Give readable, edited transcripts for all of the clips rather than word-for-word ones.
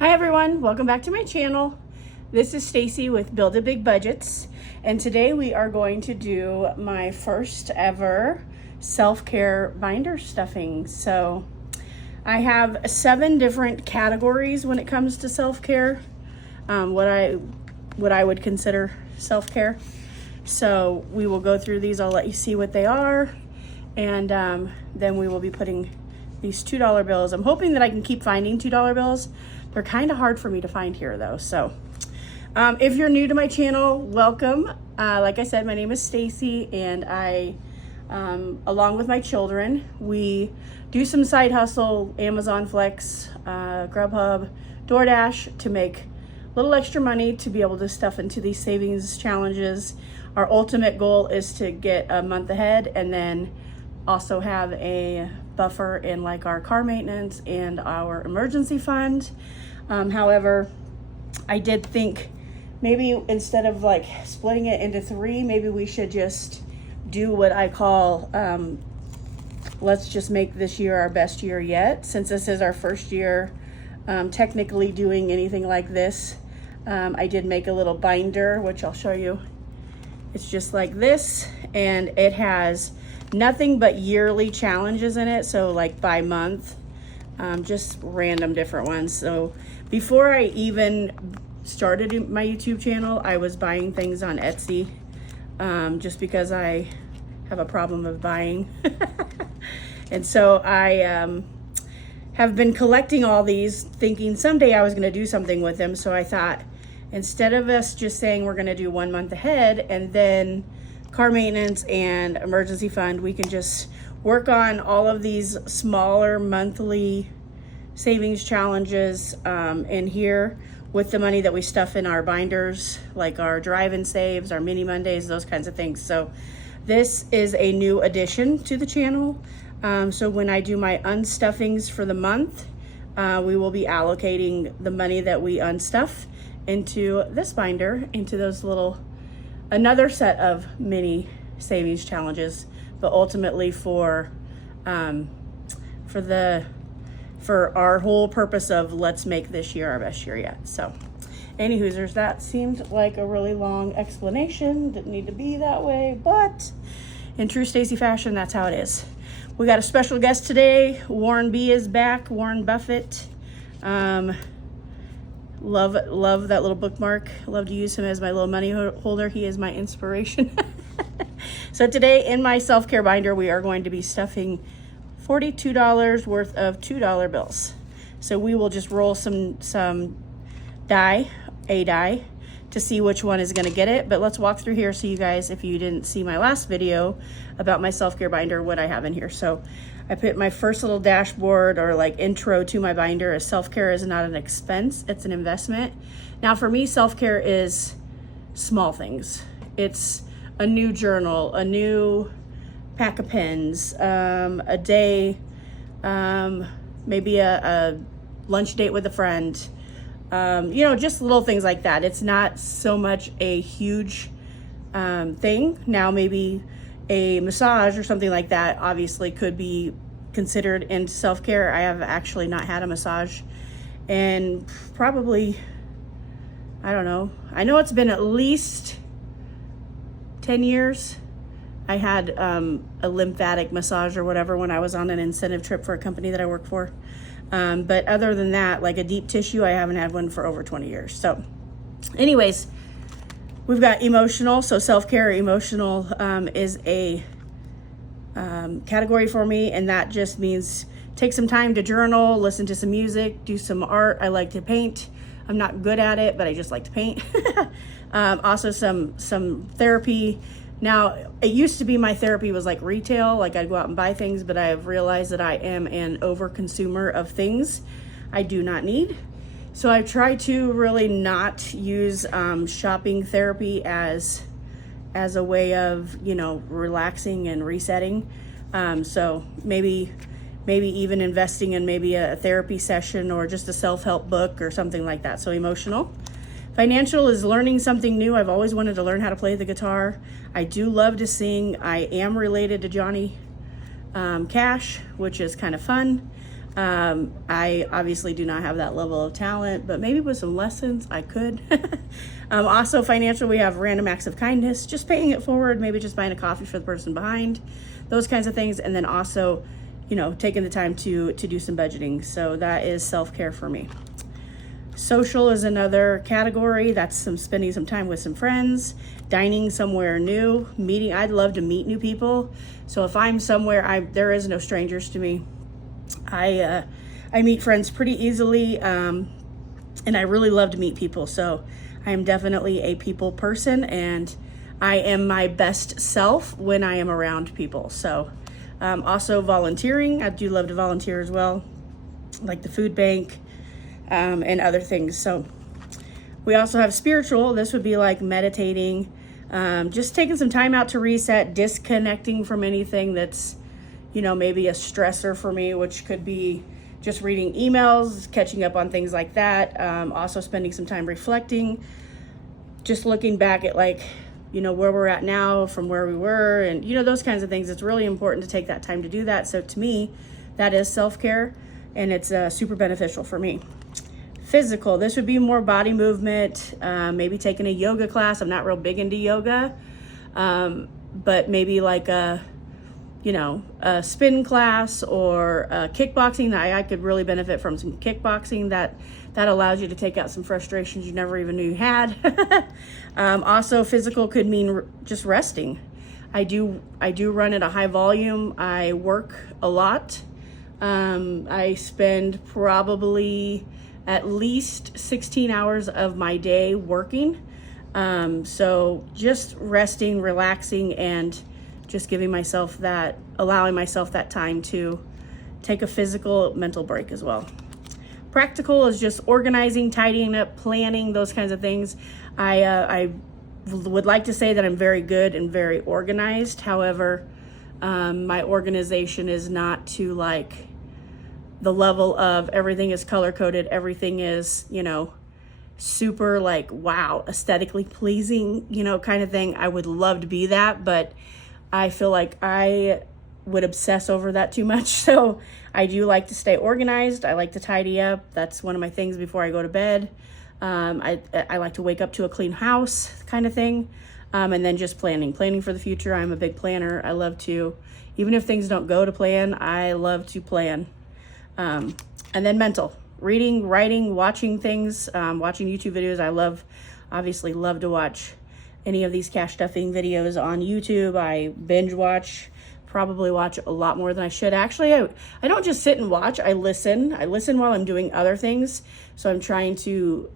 Hi everyone, welcome back to my channel. This is Stacy with Build a Big Budgets, and today we are going to do my first ever self-care binder stuffing. So I have 7 different categories when it comes to self-care, what I would consider self-care. So we will go through these. I'll let you see what they are, and then we will be putting these $2 bills. I'm hoping that I can keep finding $2 bills. They're kind of hard for me to find here though. So if you're new to my channel, welcome. Like I said, my name is Stacy, and I, along with my children, we do some side hustle, Amazon Flex, Grubhub, DoorDash, to make a little extra money to be able to stuff into these savings challenges. Our ultimate goal is to get a month ahead, and then also have a buffer in like our car maintenance and our emergency fund. However, I did think maybe instead of like splitting it into 3, maybe we should just do what I call, let's just make this year our best year yet, since this is our first year technically doing anything like this. I did make a little binder, which I'll show you. It's just like this, and it has nothing but yearly challenges in it, so like by month, just random different ones. So before I even started my YouTube channel, I was buying things on Etsy, just because I have a problem of buying. And so I have been collecting all these, thinking someday I was going to do something with them. So I thought, instead of us just saying we're going to do 1 month ahead and then car maintenance and emergency fund, we can just work on all of these smaller monthly savings challenges in here with the money that we stuff in our binders, like our drive-in saves, our mini Mondays, those kinds of things. So this is a new addition to the channel. So when I do my unstuffings for the month, we will be allocating the money that we unstuff into this binder, into those little, another set of mini savings challenges, but ultimately for our whole purpose of let's make this year our best year yet. So anywhoosers, that seemed like a really long explanation. Didn't need to be that way, but in true Stacy fashion, that's how it is. We got a special guest today. Warren B is back. Warren Buffett. Love that little bookmark. Love to use him as my little money holder. He is my inspiration. So today in my self-care binder, we are going to be stuffing $42 worth of $2 bills. So we will just roll some die to see which one is going to get it. But let's walk through here so you guys, if you didn't see my last video about my self-care binder, what I have in here. So I put my first little dashboard, or like intro to my binder, as self-care is not an expense, it's an investment. Now for me, self-care is small things. It's a new journal, a new pack of pens, a day, maybe a lunch date with a friend, just little things like that. It's not so much a huge thing. Now maybe a massage or something like that obviously could be considered in self-care. I have actually not had a massage and probably, I don't know. I know it's been at least 10 years. I had a lymphatic massage or whatever when I was on an incentive trip for a company that I work for. But other than that, like a deep tissue, I haven't had one for over 20 years. So anyways, we've got emotional. So self-care, emotional is a category for me. And that just means take some time to journal, listen to some music, do some art. I like to paint. I'm not good at it, but I just like to paint. Also some therapy. Now, it used to be my therapy was like retail, like I'd go out and buy things, but I have realized that I am an over-consumer of things I do not need. So I try to really not use shopping therapy as a way of, relaxing and resetting. So maybe even investing in maybe a therapy session or just a self-help book or something like that. So emotional. Financial is learning something new. I've always wanted to learn how to play the guitar. I do love to sing. I am related to Johnny Cash, which is kind of fun. I obviously do not have that level of talent, but maybe with some lessons I could. Also financial, we have random acts of kindness, just paying it forward, maybe just buying a coffee for the person behind, those kinds of things. And then also, you know, taking the time to do some budgeting. So that is self-care for me. Social is another category. That's spending some time with some friends, dining somewhere new, meeting. I'd love to meet new people. So if I'm somewhere, there is no strangers to me. I meet friends pretty easily, and I really love to meet people. So I am definitely a people person, and I am my best self when I am around people. So also volunteering. I do love to volunteer as well, like the food bank, and other things. So we also have spiritual. This would be like meditating, just taking some time out to reset, disconnecting from anything that's, you know, maybe a stressor for me, which could be just reading emails, catching up on things like that. Also spending some time reflecting, just looking back at, like, you know, where we're at now from where we were, and, you know, those kinds of things. It's really important to take that time to do that. So to me, that is self-care, and it's super beneficial for me. Physical, this would be more body movement, maybe taking a yoga class. I'm not real big into yoga, but maybe like a spin class or kickboxing. I could really benefit from some kickboxing. That allows you to take out some frustrations you never even knew you had. Also, physical could mean just resting. I do run at a high volume. I work a lot. I spend probably at least 16 hours of my day working. So just resting, relaxing, and just allowing myself that time to take a physical, mental break as well. Practical is just organizing, tidying up, planning, those kinds of things. I would like to say that I'm very good and very organized. However, my organization is not to like the level of everything is color coded, everything is, you know, super like, wow, aesthetically pleasing, you know, kind of thing. I would love to be that, but I feel like I would obsess over that too much. So I do like to stay organized. I like to tidy up. That's one of my things before I go to bed. I like to wake up to a clean house kind of thing. And then just planning for the future. I'm a big planner. I love to, even if things don't go to plan, I love to plan. And then mental, reading, writing, watching things, watching YouTube videos. I obviously love to watch any of these cash stuffing videos on YouTube. I binge watch, probably watch a lot more than I should. Actually, I don't just sit and watch, I listen while I'm doing other things. So I'm trying to,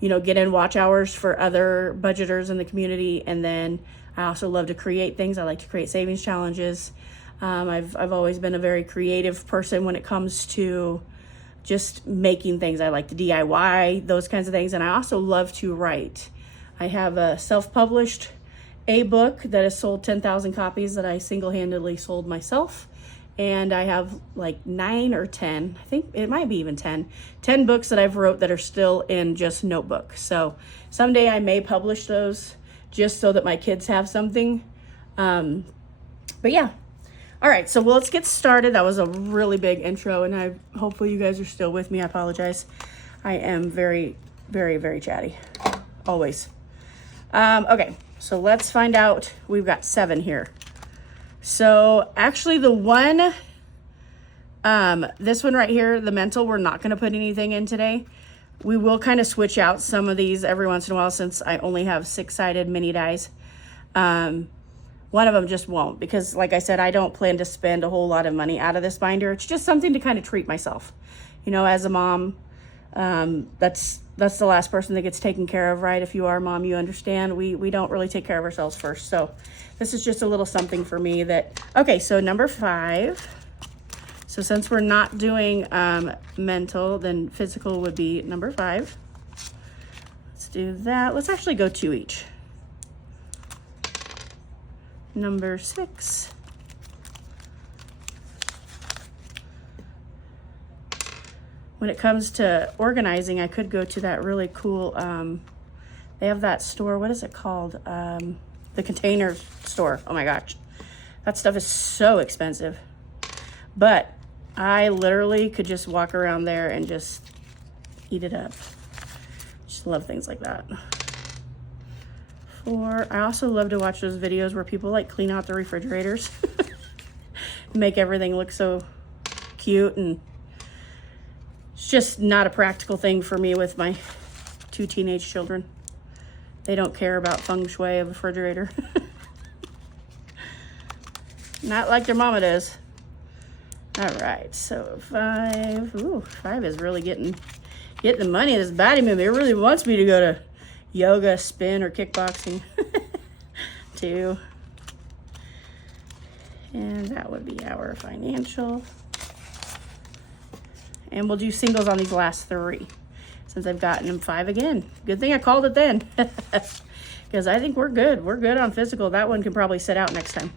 get in watch hours for other budgeters in the community. And then I also love to create things. I like to create savings challenges. I've always been a very creative person when it comes to just making things. I like to DIY, those kinds of things. And I also love to write. I have a self-published book that has sold 10,000 copies that I single-handedly sold myself. And I have like 9 or 10, I think it might be even 10 books that I've wrote that are still in just notebook. So someday I may publish those just so that my kids have something. But yeah. All right, so let's get started. That was a really big intro, and hopefully you guys are still with me. I apologize. I am very, very, very chatty, always. Okay, so let's find out. We've got 7 here. So actually the one, this one right here, the mental, we're not going to put anything in today. We will kind of switch out some of these every once in a while since I only have 6-sided mini dies. One of them just won't, because like I said, I don't plan to spend a whole lot of money out of this binder. It's just something to kind of treat myself. You know, as a mom, that's the last person that gets taken care of, right? If you are a mom, you understand. We don't really take care of ourselves first. So this is just a little something for me that, okay, so number 5. So since we're not doing mental, then physical would be number 5. Let's do that. Let's actually go 2 each. Number 6. When it comes to organizing, I could go to that really cool, they have that store, what is it called? The Container Store. Oh my gosh. That stuff is so expensive. But I literally could just walk around there and just eat it up. Just love things like that. I also love to watch those videos where people like clean out the refrigerators. Make everything look so cute, and it's just not a practical thing for me with my 2 teenage children. They don't care about feng shui of a refrigerator. Not like their mama does. All right, so 5. Ooh, 5 is really getting the money. This body movement, it really wants me to go to yoga, spin, or kickboxing. 2. And that would be our financial. And we'll do singles on these last 3 since I've gotten them 5 again. Good thing I called it then. Because I think we're good. We're good on physical. That one can probably sit out next time.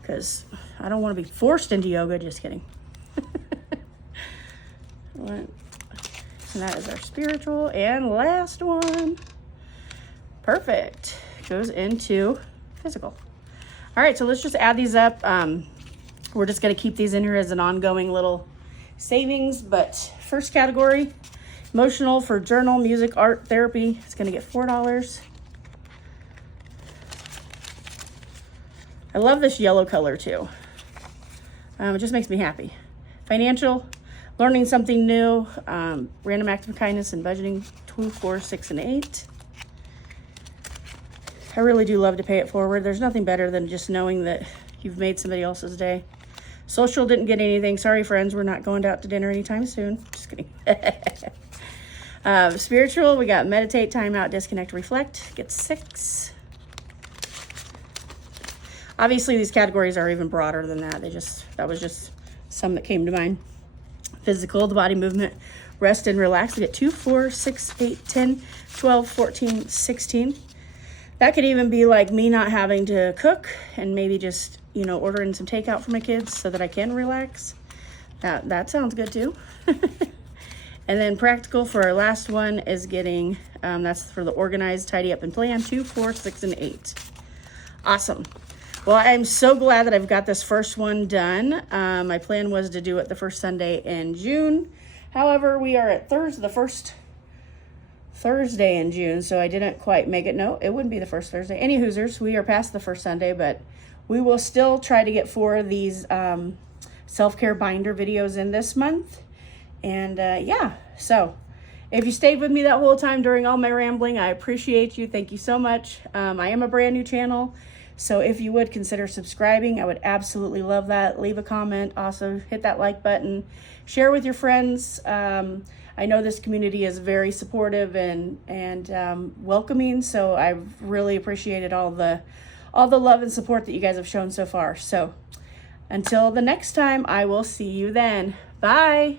Because I don't want to be forced into yoga. Just kidding. And that is our spiritual. And last one. Perfect. Goes into physical. All right, so let's just add these up. We're just going to keep these in here as an ongoing little savings. But first category, emotional for journal, music, art, therapy. It's going to get $4. I love this yellow color too. It just makes me happy. Financial, learning something new, random act of kindness and budgeting, 2, 4, 6, and 8. I really do love to pay it forward. There's nothing better than just knowing that you've made somebody else's day. Social didn't get anything. Sorry, friends. We're not going out to dinner anytime soon. Just kidding. Spiritual, we got meditate, time out, disconnect, reflect. Gets 6. Obviously, these categories are even broader than that. That was just some that came to mind. Physical, the body movement, rest and relax. We get 2, 4, 6, 8, 10, 12, 14, 16. That could even be like me not having to cook and maybe just, ordering some takeout for my kids so that I can relax. That sounds good too. And then practical for our last one is getting, that's for the organized, tidy up and plan, 2, 4, 6, and 8. Awesome. Well, I'm so glad that I've got this first one done. My plan was to do it the first Sunday in June. However, we are at the first Thursday in June, so I didn't quite make it. No, it wouldn't be the first Thursday. Any Hoosers, we are past the first Sunday, but we will still try to get 4 of these self-care binder videos in this month. And yeah, so if you stayed with me that whole time during all my rambling, I appreciate you. Thank you so much. I am a brand new channel, so if you would consider subscribing, I would absolutely love that. Leave a comment. Also, hit that like button. Share with your friends. I know this community is very supportive and welcoming, so I've really appreciated all the love and support that you guys have shown so far. So until the next time, I will see you then. Bye.